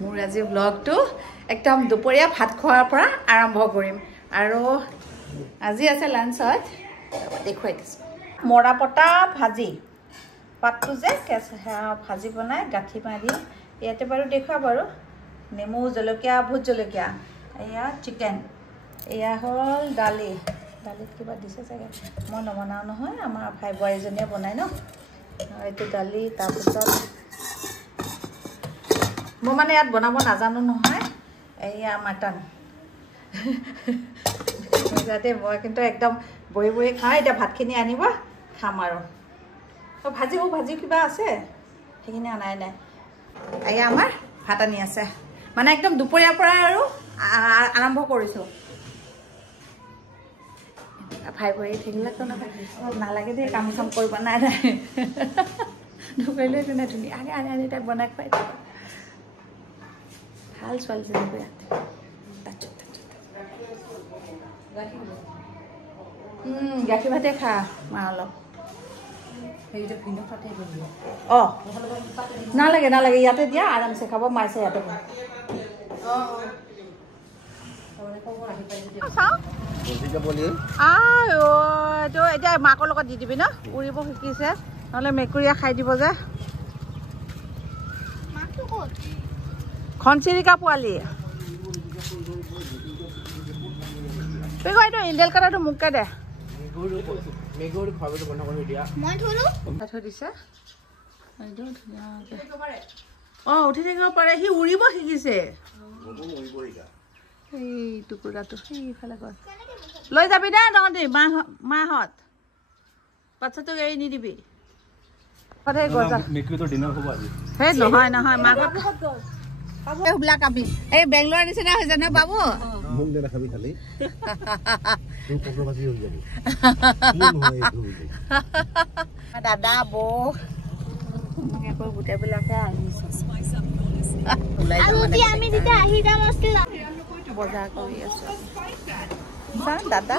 মোৰ আজি ব্লগটো একদম দুপৰীয়া ভাত খোৱাৰ পৰা আৰম্ভ কৰিম আৰু আজি আছে লাঞ্চত দেখুৱাই দিছোঁ মৰা পটা ভাজি পাতটো যে ভাজি বনাই গাঠি মাৰি ইয়াতে বাৰু দেখুৱা বাৰু নেমু জলকীয়া ভোট জলকীয়া এয়া চিকেন এয়া হ'ল দালিত কিবা দিছে চাগে মই নবনাওঁ নহয় আমাৰ ভাই বোৱাৰীজনীয়ে বনাই ন এইটো দালি তাৰপিছত মই মানে ইয়াত বনাব নাজানো নহয় এয়া মাটন যাতে মই কিন্তু একদম বহি বহি খাওঁ এতিয়া ভাতখিনি আনিব খাম আৰু ভাজি কিবা আছে সেইখিনি আনাই নাই এয়া আমাৰ ভাত আনি আছে মানে একদম দুপৰীয়াৰ পৰা আৰু আৰম্ভ কৰিছোঁ ভাই বোৱাৰী থাকিলেতো নালাগে দেই কাম চাম কৰিব নাই নকৰিলে ধুনীয়া ধুনীয়াকৈ আনি তাই বনাই খুৱাই দিব ভাল ছোৱালীজনী বিৰাট গাখীৰ ভাতে খা মা অলপ অঁ নালাগে নালাগে ইয়াতে দিয়া আৰামছে খাব মাইছে ইয়াতে এতিয়া মাকৰ লগত দি দিবি ন উৰিব শিকিছে নহ'লে মেকুৰীয়ে খাই দিব যে ঘনচিৰিকা পোৱালি এইটো ইণ্ডেল কাটাৰটো মোকে দে অঁ উঠি থাকিব পাৰে সি উৰিব শিকিছে এই টুকুৰাটো সেইফালে গ'ল লৈ যাবি দে তহঁতি মাহঁত বাচ্ছাটোক এৰি নিদিবি সেই নহয় নহয় মাকক সেইবিলাক আমি এই বেংগলৰ নিচিনা হৈছে নে বাবু দাদা বৌ গোটেইবিলাকে বজাৰ কৰি আছো দাদা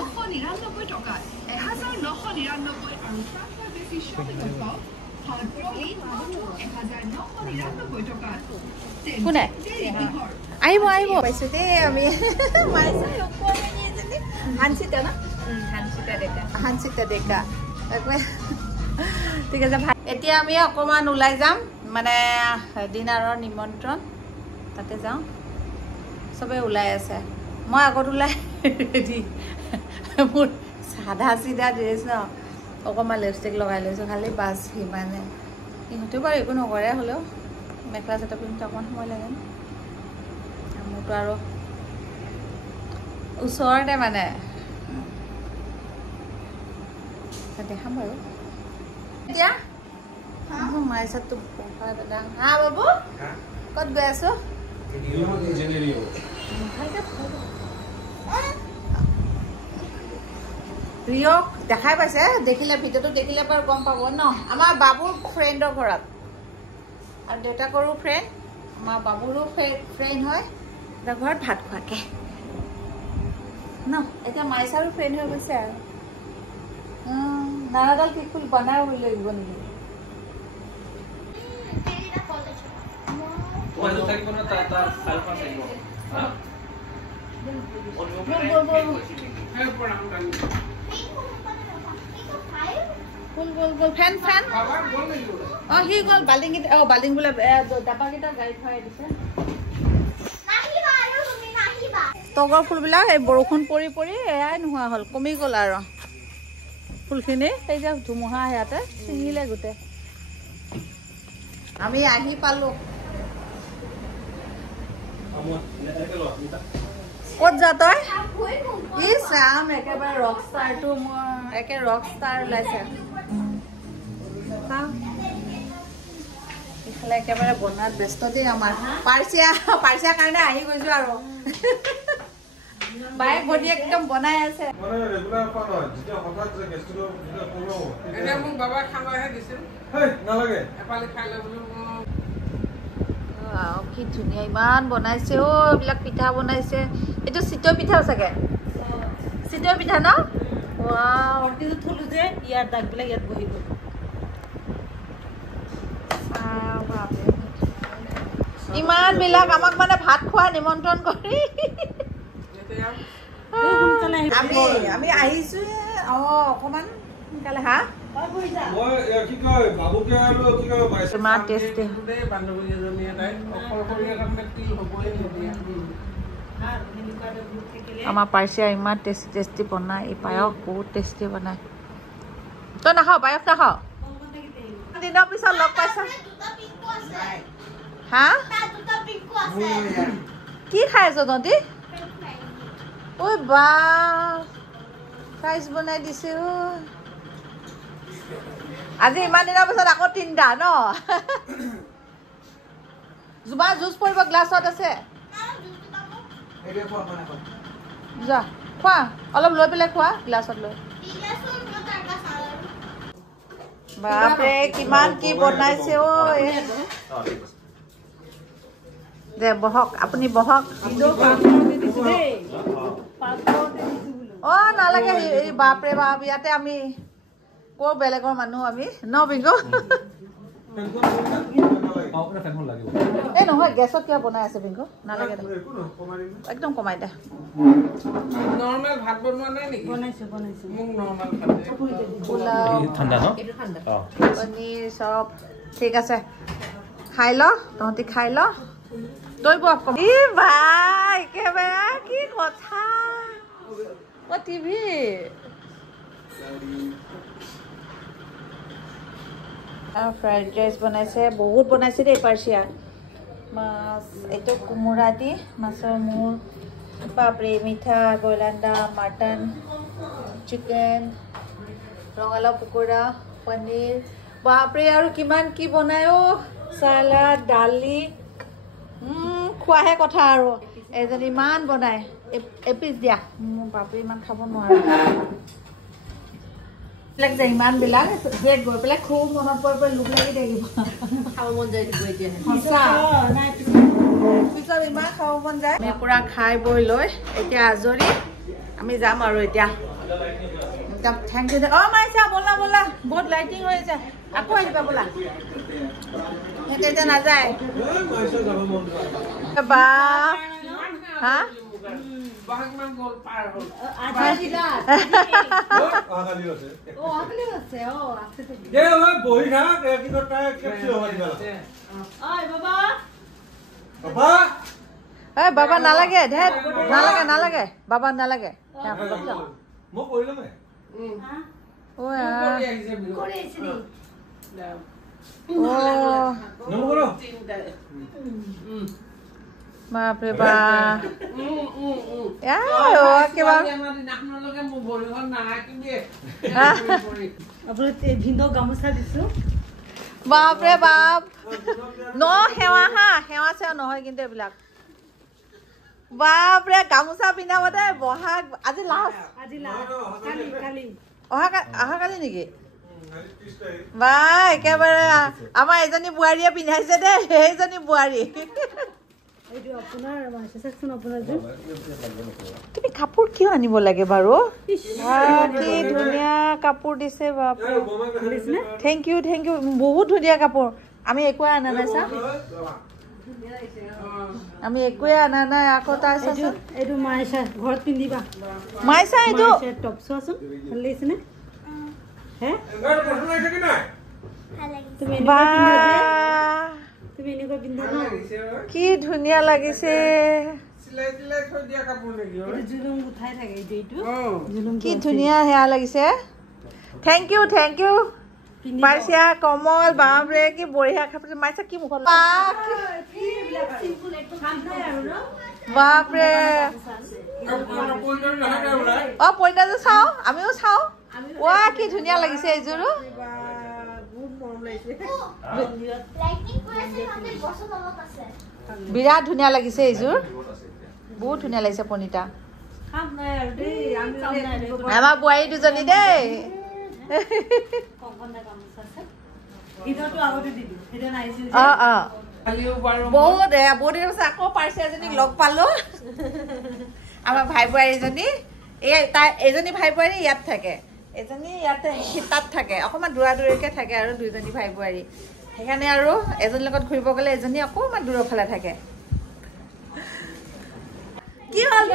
কোনে আহিব আহিব পাইছো দেই আমি হানচিতা ডেকা ঠিক আছে ভাই এতিয়া আমি অকণমান ওলাই যাম মানে ডিনাৰৰ নিমন্ত্ৰণ তাতে যাওঁ চবেই ওলাই আছে মই আগত ওলাই ৰেডি মোৰ সাদা চিধা ড্ৰেছ ন অকণমান লিপষ্টিক লগাই লৈছোঁ খালি বাছ সিমানে সিহঁতেও বাৰু একো নকৰে হ'লেও মেখেলা চাদৰ পিন্ধোতে অকণমান সময় লাগে মোৰতো আৰু ওচৰতে মানে দেখাম বাৰু এতিয়া মাইচাতটো হা বাবু ক'ত গৈ আছো ৰিয়ক দেখাই পাইছে দেখিলে ভিডিঅ'টো দেখিলে বাৰু গম পাব ন আমাৰ বাবুৰ ফ্ৰেণ্ডৰ ঘৰত আৰু দেউতাকৰো ফ্ৰেণ্ড আমাৰ বাবুৰো ফ্ৰেণ্ড হয় তাৰ ঘৰত ভাত খোৱাকে ন এতিয়া মাইচাৰো ফ্ৰেণ্ড হৈ গৈছে আৰু নানাডাল কি ফুল বনাই হৈ লাগিব নেকি ফেন ফেন অঁ সি গ'ল বাল্টিং বাল্টিং বোলে ডাবাকেইটা গাড়ী থৈ দিছে তগৰ ফুলবিলাক এই বৰষুণ পৰি পৰি এয়াই নোহোৱা হ'ল কমি গ'ল আৰু ফুলখিনি সেই যে ধুমুহা ইয়াতে ছিঙিলে গোটেই আমি আহি পালোঁ ক'ত যা তই ই চাম একেবাৰে ৰক ষ্টাৰটো মোৰ একে ৰক ষ্টাৰ ওলাইছে এইফালে একেবাৰে বনোৱাত ব্যস্ত দেই আমাৰ পাৰ্চিয়া কাৰণে আহি গৈছোঁ আৰু বাইক ভৰি একদম বনাই আছে কি ধুনীয়া ইমান বনাইছে এইবিলাক পিঠা বনাইছে এইটো চিতৈ পিঠা চাগে চিতৈ পিঠা ন কিন্তু থলো যে ইয়াৰ দাগবিলাক ইয়াত বহি গ'ল কিমান বিলাক আমাক মানে ভাত খোৱা নিমন্ত্ৰণ কৰি আমি আহিছো অকমান সোনকালে হা আমাৰ পাৰ্চিয়া ইমান টেষ্টি টেষ্টি বনাই এই পায়স বহুত টেষ্টি বনাই তই নাখাৱ পায়স নাখাৱ দিনৰ পিছত লগ পাইছা হা কি খাই আছ তহঁতি ঐ বা ফ্ৰাইজ বনাই দিছে আজি ইমান দিনৰ পিছত আকৌ 3টা ন জুবা জুচ পৰিব গ্লাছত আছে যা খোৱা অলপ লৈ পেলাই খোৱা গ্লাছত লৈ বাপৰে কিমান কি বনাইছে দে বহক আপুনি বহক নালাগে এই বাপৰে বাপ ইয়াতে আমি কৰ বেলেগৰ মানুহ আমি ন বিংগু এই নহয় গেছত কিয় বনাই আছে বিংগু নালাগে একদম কমাই দে নৰ্মেল ভাত বনোৱা নাই নেকি বনাইছো মোক নৰ্মেল পনীৰ চব ঠিক আছে খাই ল তহঁতি খাই ল তই বক ই ভাই একেবাৰে কি কথা টিভি ফ্ৰাইড ৰাইচ বনাইছে বহুত বনাইছে দেই পাৰ্চিয়া মাছ এইটো কোমোৰা দি মাছৰ মূৰ বাপৰে মিঠা ব্ৰইলাণ্ডা মাটন চিকেন ৰঙালাও পকোৰা পনীৰ বাপৰে আৰু কিমান কি বনাই চালাড দালি খোৱাহে কথা আৰু এজনী ইমান বনাই এপিচ দিয়া মোৰ বাপৰে ইমান খাব নোৱাৰো যে ইমান বিলাক গৈ পেলাই খুব মনত পৰি লোক লাগি থাকিব খাব মন যায় পিছত ইমান খাব মন যায় আমি পুৰা খাই বৈ লৈ এতিয়া আজৰি আমি যাম আৰু এতিয়া একদম থেংক ইউ মাইছা ব'লা ব'লা বহুত লাইটিং হৈ আছে আকৌ আহিবা ব'লা সিহঁতে এতিয়া নাযায় বা হা বাবা নালাগে নালাগে নালাগে বাবা নালাগে বাপৰে বা বাপৰে বাপ ন সেৱা হা সেৱা চেৱা নহয় কিন্তু এইবিলাক বাপৰে গামোচা পিন্ধাবতে বহাগ আজি লাষ্ট অহাকালি নেকি বা একেবাৰে আমাৰ এজনী বোৱাৰীয়ে পিন্ধাইছে দেই সেইজনী বোৱাৰী তুমি কাপোৰ কিয় আনিব লাগে বাৰু কি ধুনীয়া কাপোৰ দিছে বাপৰে থেংক ইউ বহুত ধুনীয়া কাপোৰ আমি একোৱে আনা নাই চা আমি একোৱে আনা নাই আকৌ তাৰ এইটো মাইছা ঘৰত পিন্ধিবা মাইছা এইটো টপ চোৱাচোন ভাল লাগিছে নে হে তুমি এনেকুৱা পিন্ধা ন কি ধুনীয়া লাগিছে কি ধুনীয়া সেয়া লাগিছে থেংক ইউ পাৰ্চিয়া কমল বাপৰে কি বঢ়িয়া খাবলৈ মাইছা কি মুখত বাপৰে পইণ্টাটো চাওঁ আমিও চাওঁ কি ধুনীয়া লাগিছে এইযোৰো বিৰাট ধুনীয়া লাগিছে এইযোৰ বহুত ধুনীয়া লাগিছে পনিতা আমাৰ বোৱাৰী দুজনী দেই বহুত দিন পাছত আকৌ পাৰ্চিয়া এজনীক লগ পালো আমাৰ ভাই বোৱাৰীজনী এজনী ভাই বোৱাৰী ইয়াত থাকে এজনী ইয়াতে তাত থাকে অকণমান দূৰা দূৰৈকে থাকে আৰু দুইজনী ভাই বোৱাৰী সেইকাৰণে আৰু এজনীৰ লগত ঘূৰিব গ'লে এজনী অকণমান দূৰৰ ফালে থাকে কি হ'ল